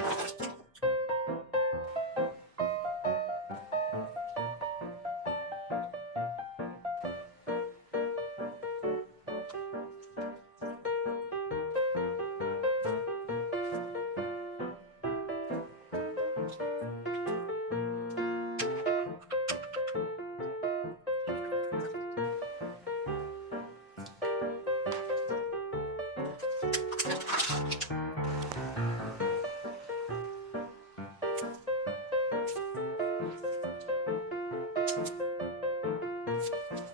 Thank you. Thank mm -hmm. you.